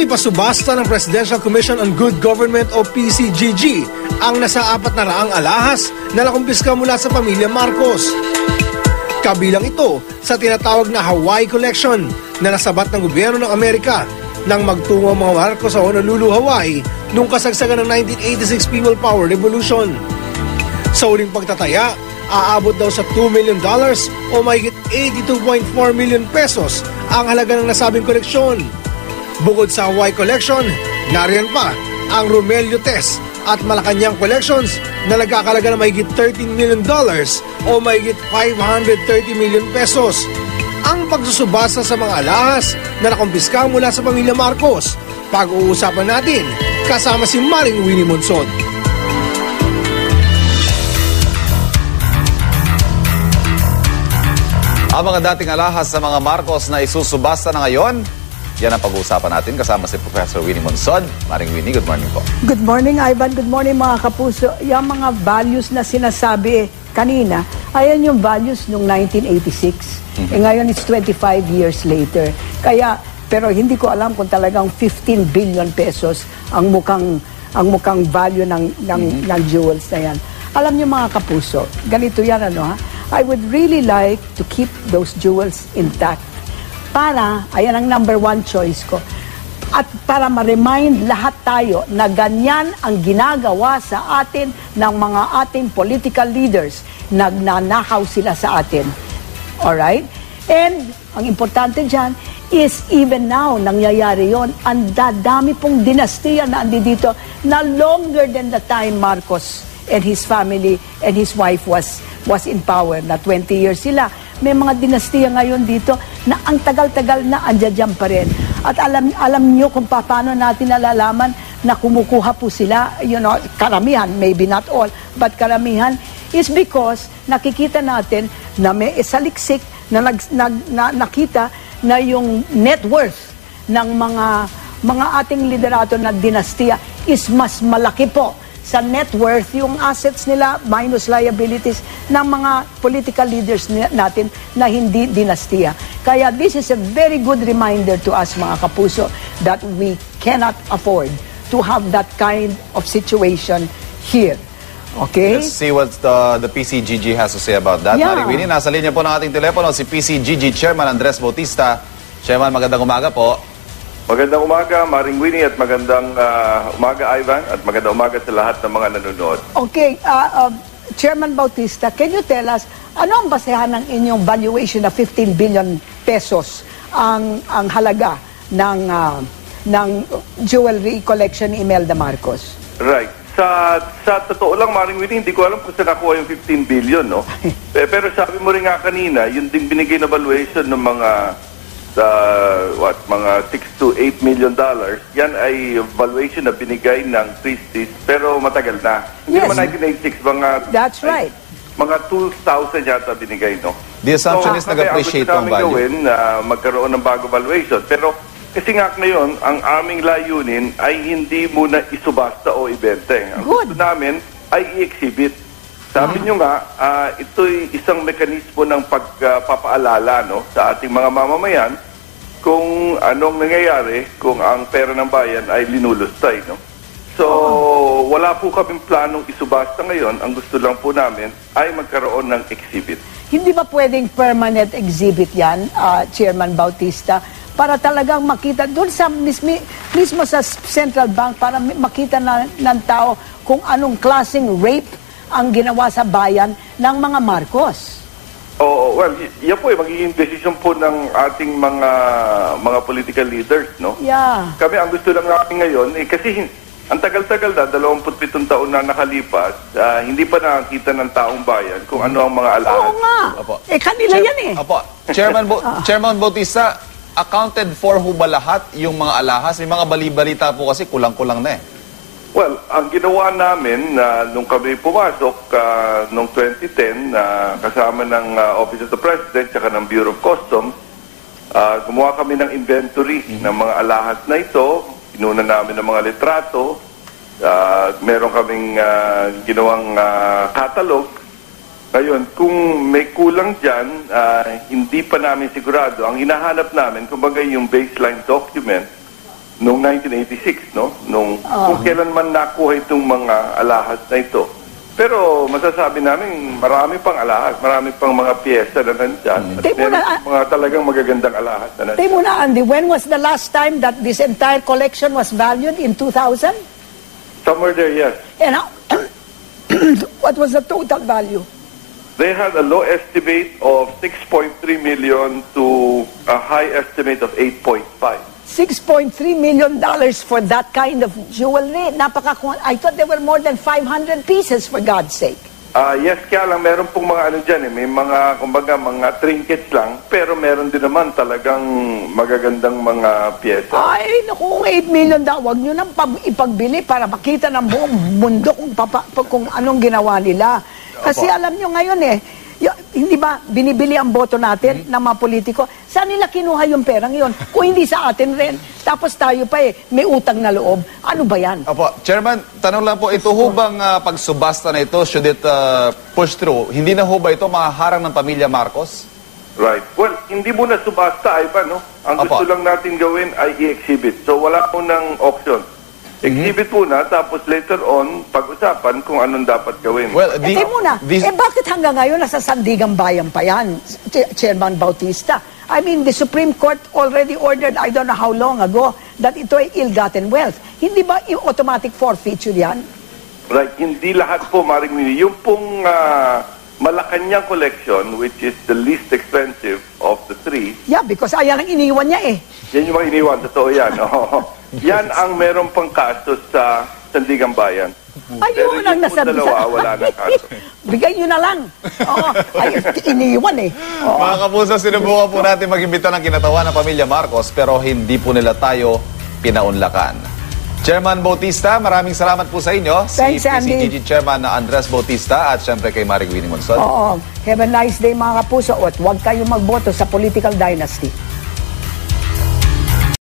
ipasubasta ng Presidential Commission on Good Government o PCGG ang nasa 400 alahas na nakumpiska mula sa pamilya Marcos. Kabilang ito sa tinatawag na Hawaii Collection na nasabat ng gobyerno ng Amerika nang magtungo ang mga Marcos sa Honolulu, Hawaii noong kasagsagan ng 1986 People Power Revolution. Sa uling pagtataya, aabot daw sa $2 million o mahigit 82.4 million pesos ang halaga ng nasabing koleksyon. Bukod sa Hawaii Collection, nariyan pa ang Romelio Test at Malacanang Collections na nagkakalaga ng mahigit $13 million o mahigit 530 million pesos. Ang pagsusubasta sa mga alahas na nakumpiska mula sa pamilya Marcos, pag-uusapan natin kasama si Maring Winnie Monsod. Ang mga dating alahas sa mga Marcos na isusubasta na ngayon, yan ang pag-uusapan natin kasama si Professor Winnie Monsod. Maring Winnie, good morning po. Good morning, Ivan. Good morning, mga kapuso. Yung mga values na sinasabi kanina, ayan yung values noong 1986. Ngayon, it's 25 years later. Kaya, pero hindi ko alam kung talagang 15 billion pesos ang mukhang value ng jewels na yan. Alam niyo, mga kapuso, ganito yan, ano ha? I would really like to keep those jewels intact. Para, ayan ang number one choice ko, at para ma-remind lahat tayo na ganyan ang ginagawa sa atin ng mga ating political leaders. Nagnanakaw sila sa atin. Alright? And, ang importante dyan is even now, nangyayari yon. Ang dadami pong dinastiya na andi dito na longer than the time Marcos and his family and his wife was in power, na 20 years sila. May mga dinastiya ngayon dito na ang tagal-tagal na andyan pa rin. At alam nyo kung paano natin nalalaman na kumukuha po sila, you know, karamihan, maybe not all, but karamihan is because nakikita natin na may isaliksik na nakita na yung net worth ng mga ating liderato na dinastiya is mas malaki po sa net worth, yung assets nila minus liabilities ng mga political leaders natin na hindi dinastiya. Kaya this is a very good reminder to us, mga kapuso, that we cannot afford to have that kind of situation here. Okay? Let's see what the PCGG has to say about that. Yeah. Maring Winnie, nasa linya po ng ating telepono si PCGG Chairman Andres Bautista. Chairman, magandang umaga po. Magandang umaga, Maring Winnie, at magandang umaga, Ivan, at magandang umaga sa lahat ng mga nanonood. Okay, Chairman Bautista, can you tell us, ano ang basehan ng inyong valuation na 15 billion pesos ang halaga ng jewelry collection ni Imelda Marcos? Right. Sa totoo lang, Maring Winnie, hindi ko alam kung saan nakuha yung 15 billion, no? Pero sabi mo rin nga kanina, yun ding binigay na valuation ng mga mga $6 to $8 million, yan ay valuation na binigay ng Christie's, pero matagal na. Hindi naman 1986, That's right. Mga 2,000 yata binigay, no? The assumption is nag-appreciate ang value. Gawin na magkaroon ng bago valuation, pero kasi nga ngayon, ang aming layunin ay hindi muna isubasta o ibente. Ang gusto namin ay i-exhibit. Sabi nyo nga, ito'y isang mekanismo ng pagpapaalala, no, sa ating mga mamamayan kung anong nangyayari kung ang pera ng bayan ay linulustay, no? So, wala po kaming planong isubasta ngayon. Ang gusto lang po namin ay magkaroon ng exhibit. Hindi ba pwedeng permanent exhibit yan, Chairman Bautista, para talagang makita doon sa mismo sa Central Bank para makita ng tao kung anong klaseng rape ang ginawa sa bayan ng mga Marcos? Oo, well, yan po magiging desisyon po ng ating mga political leaders, no? Yeah. Kami, ang gusto lang namin ngayon, kasi ang tagal-tagal na, 27 taon na nakalipas, hindi pa nakakita ng taong bayan kung ano ang mga alahas. Oo nga. Opo. Kanila yan eh. Opo. Chairman Bautista, accounted for ho ba lahat yung mga alahas? May mga bali-balita po kasi kulang-kulang na eh. Well, ang ginawa namin nung kami pumasok noong 2010, kasama ng Office of the President at ng Bureau of Customs, gumawa kami ng inventory ng mga alahas na ito. Inuna namin ng mga litrato. Meron kaming ginawang catalog. Ngayon, kung may kulang dyan, hindi pa namin sigurado. Ang hinahanap namin, kumbaga yung baseline document noong 1986, no? Kung kailan man nakuha itong mga alahas na ito. Pero masasabi namin, marami pang alahas, marami pang mga piyesa na nandyan. At meron mga talagang magagandang alahas na nandyan. Tay muna, Andy, when was the last time that this entire collection was valued? In 2000? Somewhere there, yes. And what was the total value? They had a low estimate of 6.3 million to a high estimate of 8.5. $6.3 million for that kind of jewelry. I thought there were more than 500 pieces, for God's sake. Yes, kaya lang, meron pong mga ano dyan eh. May mga, kumbaga, mga trinkets lang. Pero meron din naman talagang magagandang mga pyesa. Ay, naku, 8 million daw. Huwag nyo nang ipagbili para makita ng buong mundo kung anong ginawa nila. Kasi alam nyo ngayon hindi ba binibili ang boto natin ng mga politiko? Saan nila kinuha yung perang yon? Kung hindi sa atin rin. Tapos tayo pa may utang na loob. Ano ba yan? Opo, Chairman, tanong lang po, ito ho bang pagsubasta na ito, should it push through, hindi na ho ba ito mahaharang ng pamilya Marcos? Right. Well, hindi muna subasta, Ivan, no? Ang gusto lang natin gawin ay i-exhibit. So, wala po ng auction. Exhibit muna, tapos later on, pag-usapan kung anong dapat gawin. Well, bakit hanggang ngayon nasa Sandigang Bayan pa yan, Chairman Bautista? I mean, the Supreme Court already ordered, I don't know how long ago, that ito ay ill-gotten wealth. Hindi ba automatic forfeiture yan? Right. Hindi lahat po, Maring Mini. Yung pong Malacanang collection, which is the least expensive of the three. Yeah, because ayan ang iniwan niya Yan yung mga iniwan. Totoo yan. Yan ang meron pang kaso sa Sandigang Bayan. Ayun ang nasabi dalawa, wala na kaso. Bigay nyo na lang. Iniwan Mga kapuso, sinubukan po natin mag-imbita ng kinatawan ng pamilya Marcos pero hindi po nila tayo pinaunlakan. Chairman Bautista, maraming salamat po sa inyo. Thanks, Andy. PCGG Chairman Andres Bautista at syempre kay Maring Winnie Monson. Have a nice day mga kapuso at huwag kayong magboto sa political dynasty.